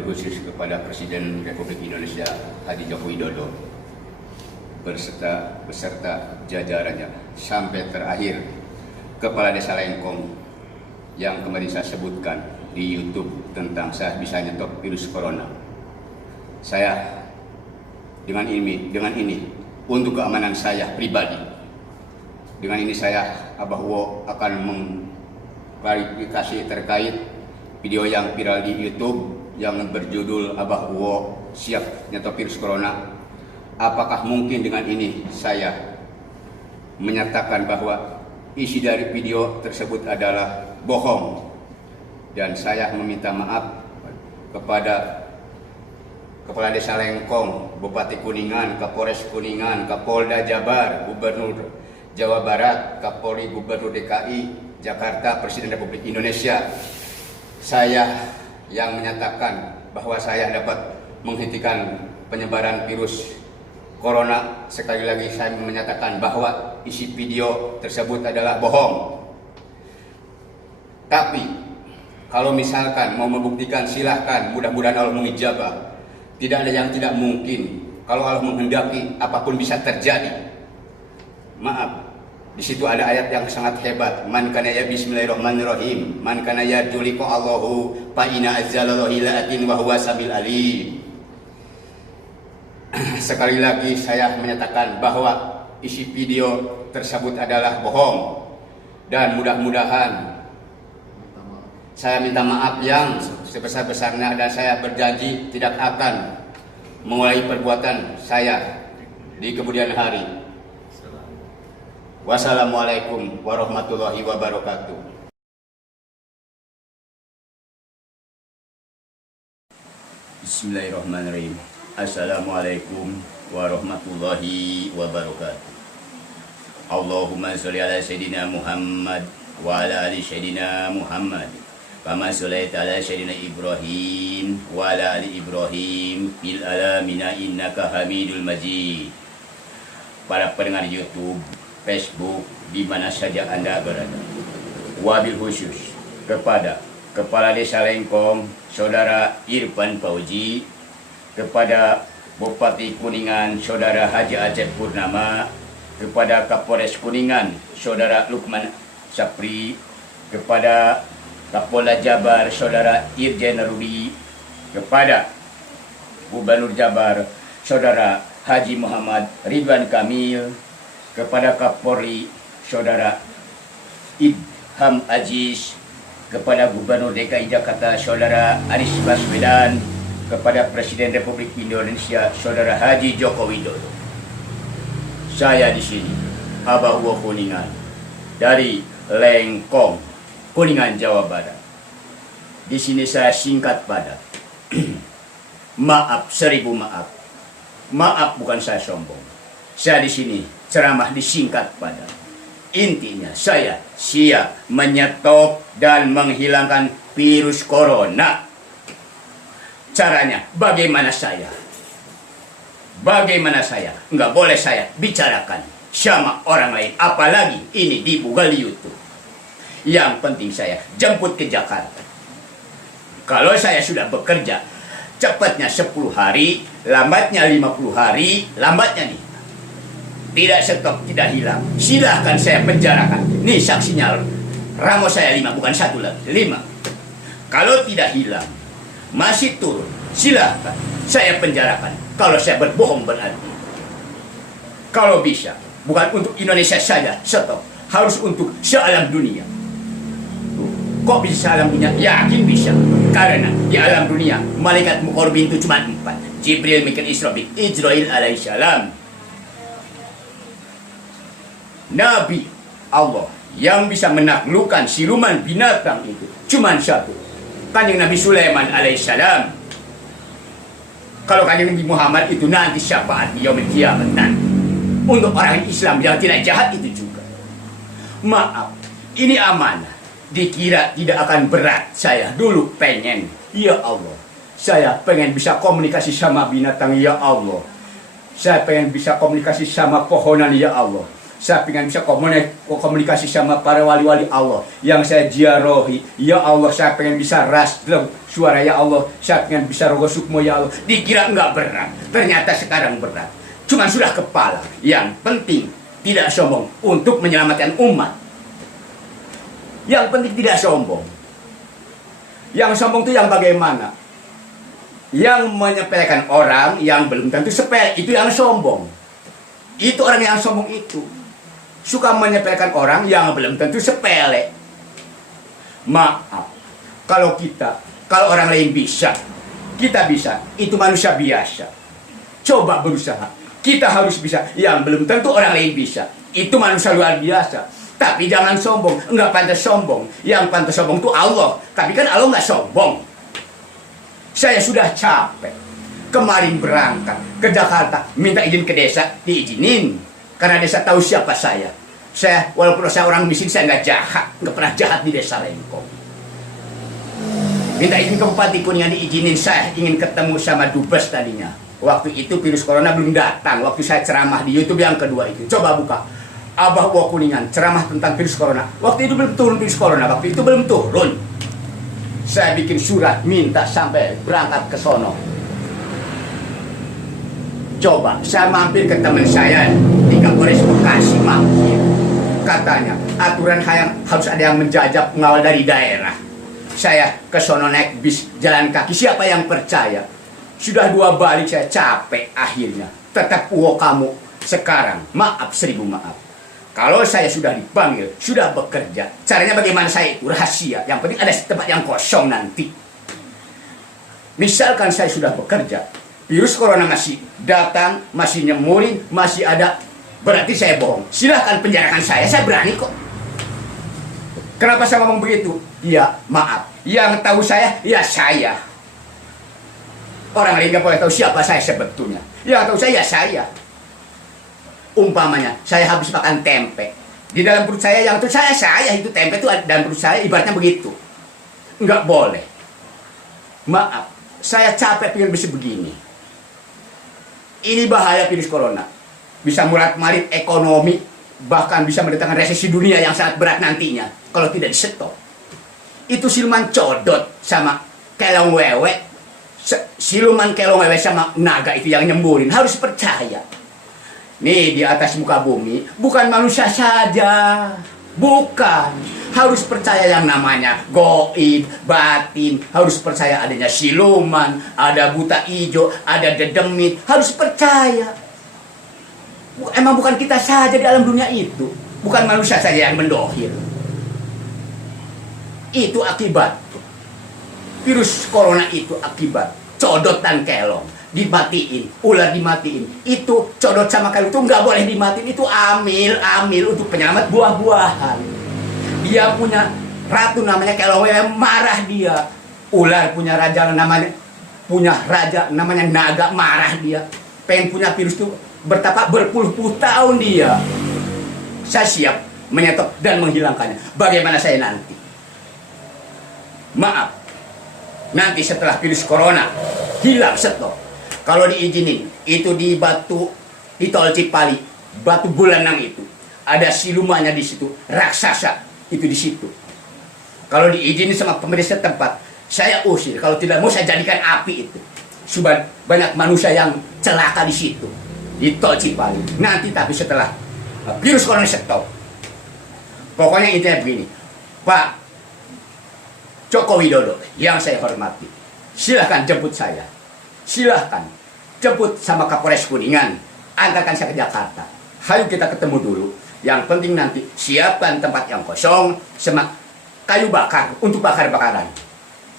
wabil khusus kepada Presiden Republik Indonesia Haji Joko Widodo beserta jajarannya, sampai terakhir Kepala Desa Lengkong yang kemarin saya sebutkan di YouTube tentang saya bisa nyetop virus corona. Saya dengan ini untuk keamanan saya pribadi, dengan ini saya Abah Wo akan mengklarifikasi terkait video yang viral di YouTube yang berjudul Abah Wo siap nyetop virus corona. Apakah mungkin dengan ini saya menyatakan bahwa isi dari video tersebut adalah bohong, dan saya meminta maaf kepada Kepala Desa Lengkong, Bupati Kuningan, Kapolres Kuningan, Kapolda Jabar, Gubernur Jawa Barat, Kapolri Gubernur DKI Jakarta, Presiden Republik Indonesia. Saya yang menyatakan bahwa saya dapat menghentikan penyebaran virus corona. Sekali lagi saya menyatakan bahwa isi video tersebut adalah bohong. Tapi kalau misalkan mau membuktikan, silahkan, mudah-mudahan Allah mengijabah. Tidak ada yang tidak mungkin. Kalau Allah menghendaki, apapun bisa terjadi. Maaf, di situ ada ayat yang sangat hebat. Man kana ya bismillahirrahmanirrahim. Man kana ya juliqa Allahu fa ina azzalallahi la'atin wa huwa sabil alim. Sekali lagi saya menyatakan bahwa isi video tersebut adalah bohong, dan mudah-mudahan saya minta maaf yang sebesar-besarnya, dan saya berjanji tidak akan mengulangi perbuatan saya di kemudian hari. Wassalamualaikum warahmatullahi wabarakatuh. Bismillahirrahmanirrahim. Assalamualaikum warahmatullahi wabarakatuh. Allahumma sholli ala sayyidina Muhammad wa ala ali sayyidina Muhammad. Kama sholaita ala sayyidina Ibrahim wa ala ali Ibrahim fil alamina innaka Hamidul Majid. Para pendengar YouTube, Facebook, di mana saja Anda berada, wabil khusus kepada Kepala Desa Lengkong Saudara Irfan Fauzi, kepada Bupati Kuningan Saudara Haji Acep Purnama, kepada Kapolres Kuningan Saudara Lukman Sapri, kepada Kapolda Jabar Saudara Irjen Rudi, kepada Gubernur Jabar Saudara Haji Muhammad Ridwan Kamil, kepada Kapolri Saudara Idham Aziz, kepada Gubernur DKI Jakarta Saudara Anies Baswedan, kepada Presiden Republik Indonesia Saudara Haji Joko Widodo. Saya di sini Abah Wo Kuningan dari Lengkong, Kuningan, Jawa Barat. Di sini saya singkat padat. Maaf, 1000 maaf. Maaf, bukan saya sombong. Saya di sini ceramah disingkat padat. Intinya saya siap menyetop dan menghilangkan virus corona. Caranya bagaimana saya? Bagaimana saya? Enggak boleh saya bicarakan sama orang lain, apalagi ini dibuka di YouTube. Yang penting saya jemput ke Jakarta. Kalau saya sudah bekerja, cepatnya 10 hari, lambatnya 50 hari, lambatnya nih. Tidak stop, tidak hilang. Silahkan saya penjarakan. Nih saksinya, ramo saya 5, bukan 1 lagi, 5. Kalau tidak hilang, masih turun, silahkan saya penjarakan. Kalau saya berbohong berarti. Kalau bisa, bukan untuk Indonesia saja, stop. Harus untuk sealam dunia. Kok bisa alam dunia? Yakin bisa. Karena di alam dunia malaikat muqarrabin itu cuma 4. Jibril, Mikail, Israil alaihissalam. Nabi Allah yang bisa menaklukkan siluman binatang itu cuma 1. Kanjeng Nabi Sulaiman alaihissalam. Kalau kanjeng Nabi Muhammad itu nanti syafaat di yaumil kiamat nanti. Untuk orang Islam yang tidak jahat itu juga. Maaf, ini amanah. Dikira tidak akan berat. Saya dulu pengen, ya Allah, saya pengen bisa komunikasi sama binatang, ya Allah. Saya pengen bisa komunikasi sama pohonan, ya Allah. Saya pengen bisa komunikasi sama para wali-wali Allah yang saya ziarahi. Ya Allah, saya pengen bisa rasdem suara ya Allah. Saya pengen bisa rogo sukmo ya Allah. Dikira enggak berat, ternyata sekarang berat. Cuma sudah kepala. Yang penting tidak sombong untuk menyelamatkan umat. Yang penting tidak sombong. Yang sombong itu yang bagaimana? Yang menyepelekan orang yang belum tentu sepele, itu yang sombong. Itu orang yang sombong itu suka menyepelekan orang yang belum tentu sepele. Maaf, kalau orang lain bisa, kita bisa, itu manusia biasa. Coba berusaha, kita harus bisa, yang belum tentu orang lain bisa. Itu manusia luar biasa. Tapi jangan sombong, enggak pantas sombong. Yang pantas sombong itu Allah, tapi kan Allah nggak sombong. Saya sudah capek. Kemarin berangkat ke Jakarta, minta izin ke desa, diizinin. Karena desa tahu siapa saya. Saya, walaupun saya orang miskin, saya nggak jahat. Nggak pernah jahat di desa Lengkong. Minta izin ke Bupati Kuningan, diizinin. Saya ingin ketemu sama Dubes tadinya. Waktu itu virus corona belum datang. Waktu saya ceramah di YouTube yang kedua itu. Coba buka. Abah Buah Kuningan, ceramah tentang virus corona. Waktu itu belum turun virus corona. Waktu itu belum turun. Saya bikin surat, minta sampai berangkat ke sono. Coba, saya mampir ke teman saya di Kapolres Bekasi, mampir. Katanya, aturan harus ada yang menjajab pengawal dari daerah. Saya ke sono naik bis, jalan kaki, siapa yang percaya? Sudah 2 balik, saya capek akhirnya. Tetap kamu sekarang, maaf, 1000 maaf. Kalau saya sudah dipanggil, sudah bekerja, caranya bagaimana saya itu rahasia. Yang penting ada tempat yang kosong nanti. Misalkan saya sudah bekerja, virus corona masih datang, masih nyemurin, masih ada, berarti saya bohong. Silahkan penjarakan saya berani kok. Kenapa saya ngomong begitu? Ya, maaf. Yang tahu saya, ya saya. Orang lain gak boleh tahu siapa saya sebetulnya. Yang tahu saya, ya saya. Umpamanya, saya habis makan tempe. Di dalam perut saya, yang tahu saya, itu tempe itu dalam perut saya, ibaratnya begitu. Nggak boleh. Maaf, saya capek pengen bisa begini. Ini bahaya virus corona. Bisa murat-marit ekonomi, bahkan bisa mendatangkan resesi dunia yang sangat berat nantinya kalau tidak disetop. Itu siluman codot sama kelong wewe. Siluman kelong wewe sama naga itu yang nyemburin. Harus percaya. Nih di atas muka bumi bukan manusia saja. Bukan. Harus percaya yang namanya goib, batin. Harus percaya adanya siluman, ada buta ijo, ada dedemit. Harus percaya. Emang bukan kita saja di alam dunia itu. Bukan manusia saja yang mendohir. Itu akibat. Virus corona itu akibat. Codot dan kelong. Dimatiin. Ular dimatiin. Itu codot sama kelong itu nggak boleh dimatiin. Itu amil untuk penyelamat buah-buahan. Dia punya ratu namanya kelong wewe, marah dia. Ular punya raja namanya naga, marah dia. Pengen punya virus itu bertapa berpuluh-puluh tahun dia. Saya siap menyetop dan menghilangkannya. Bagaimana saya nanti? Maaf. Nanti setelah virus corona hilang stop. Kalau diizinin, itu di di Tol Cipali, Batu Bulanang itu ada silumannya di situ, raksasa itu di situ. Kalau diizinin sama pemerintah tempat, saya usir. Kalau tidak mau saya jadikan api itu. Sudah banyak manusia yang celaka di situ, di Tol Cipali. Nanti tapi setelah virus corona stop. Pokoknya intinya begini, Pak Joko Widodo yang saya hormati, silahkan jemput saya. Silahkan jemput sama Kapolres Kuningan, antarkan saya ke Jakarta. Ayo kita ketemu dulu. Yang penting nanti siapkan tempat yang kosong sama kayu bakar untuk bakar-bakaran.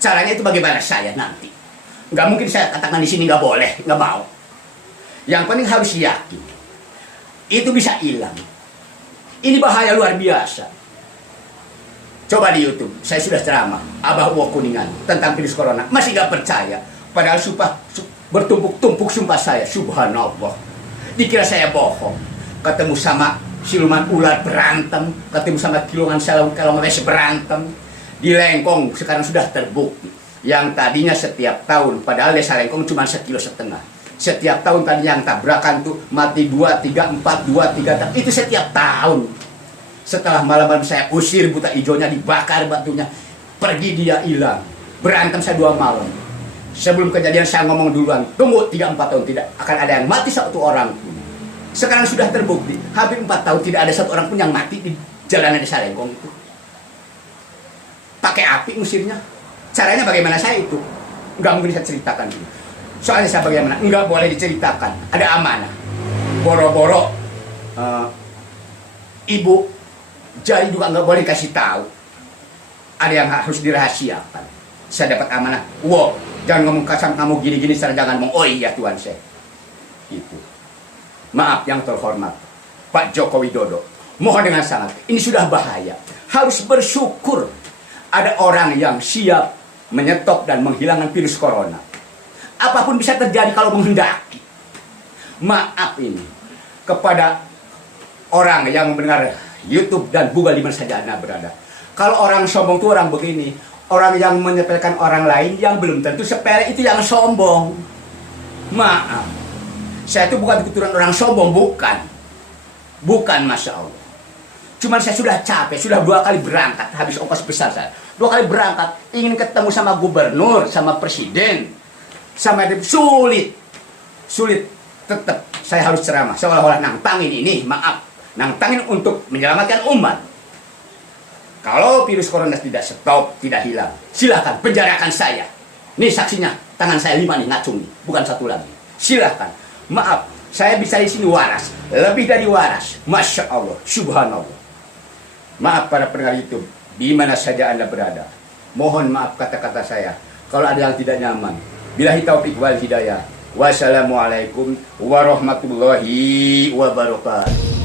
Caranya itu bagaimana saya nanti? Nggak mungkin saya katakan di sini nggak boleh, nggak mau. Yang penting harus yakin. Itu bisa hilang. Ini bahaya luar biasa. Coba di YouTube, saya sudah ceramah Abah Buah Kuningan tentang virus corona. Masih nggak percaya. Padahal bertumpuk-tumpuk sumpah saya. Subhanallah. Dikira saya bohong. Ketemu sama siluman ular berantem. Ketemu sama kilongan kelong berantem. Di Lengkong sekarang sudah terbukti. Yang tadinya setiap tahun, padahal desa Lengkong cuma 1,5 kilo. Setiap tahun tadi yang tabrakan tuh mati 2, 3, 4, 2, 3, itu setiap tahun. Setelah malam-malam saya usir buta hijaunya, dibakar batunya, pergi dia hilang. Berantem saya 2 malam. Sebelum kejadian saya ngomong duluan, tunggu 3, 4 tahun tidak akan ada yang mati satu orang pun. Sekarang sudah terbukti, hampir 4 tahun tidak ada satu orang pun yang mati di jalanan desa Lengkong itu. Pakai api ngusirnya. Caranya bagaimana saya itu? Nggak mungkin saya ceritakan. Soalnya saya bagaimana? Nggak boleh diceritakan. Ada amanah. Boro-boro ibu jadi juga nggak boleh kasih tahu. Ada yang harus dirahasiakan. Saya dapat amanah. Wow, jangan ngomong kasar kamu gini-gini. Saya jangan ngomong, oh iya Tuhan saya. Itu. Maaf yang terhormat, Pak Joko Widodo. Mohon dengan sangat. Ini sudah bahaya. Harus bersyukur ada orang yang siap menyetop dan menghilangkan virus corona. Apapun bisa terjadi kalau menghendaki. Maaf ini kepada orang yang mendengar YouTube dan Google di mana saja Anda berada. Kalau orang sombong itu orang begini, orang yang menyepelekan orang lain yang belum tentu sepele itu yang sombong. Maaf, saya itu bukan keturunan orang sombong, bukan. Bukan, Masya Allah. Cuman saya sudah capek, sudah 2 kali berangkat, habis ongkos besar saya. 2 kali berangkat, ingin ketemu sama gubernur, sama presiden, sama sulit. Tetap saya harus ceramah, seolah-olah nantangin ini, maaf. Nantangin untuk menyelamatkan umat. Kalau virus corona tidak stop, tidak hilang, silakan penjarakan saya. Nih saksinya, tangan saya 5 nih, ngacung nih, bukan 1 lagi. Silakan. Maaf, saya bisa di sini waras, lebih dari waras. Masya Allah, subhanallah. Maaf para pendengar YouTube, di mana saja Anda berada. Mohon maaf kata-kata saya kalau ada yang tidak nyaman. Billahi taufiq wal hidayah. Wassalamualaikum warahmatullahi wabarakatuh.